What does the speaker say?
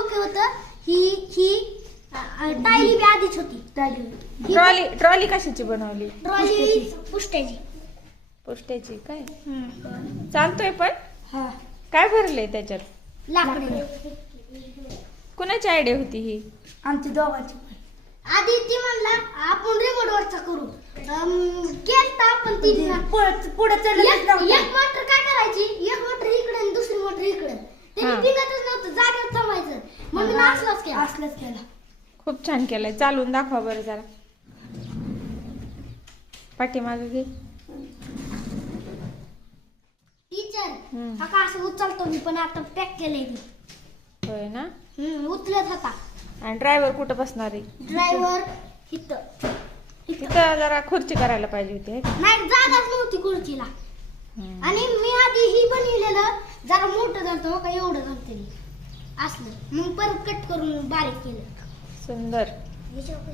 Okay होतं. ही टायली बी आधीच होती. ट्रॉली कशाची बनवली? ट्रॉली पुष्ट्याची. पोस्टाची काय? चालतोय पण हा काय भरलंय त्याच्यात? लाकडी. कुणाची आयडिया होती ही? आमच्या दोघांची. आधी ती म्हणला आपण रिमोट वरचा करू. केलता आपण ती पुढे एक मोटर काय करायची, एक मोटर इकडे आणि दुसरी मोटर इकडे. त्यांनी पिंगतच नव्हतं, जागेवर थांबायचं म्हणून असलाच केला. खूप छान केलंय. चालून दाखवा बरं जरा. पाठीमागे घे. टीचर हा का असं उचलतो मी, पण आता पॅक केलंय मी. होय ना. उचलत होता. आणि ड्रायव्हर कुठं बसणार आहे? ड्रायव्हर इथं तिथं जरा खुर्ची करायला पाहिजे होती है का? नाही, जागाच नव्हती खुर्चीला. आणि मी आधी ही बनवलेलं जरा मोठं झालं का, एवढं झालं तरी असलं. मग परत कट करून बारीक केलं. सुंदर. याच्यावर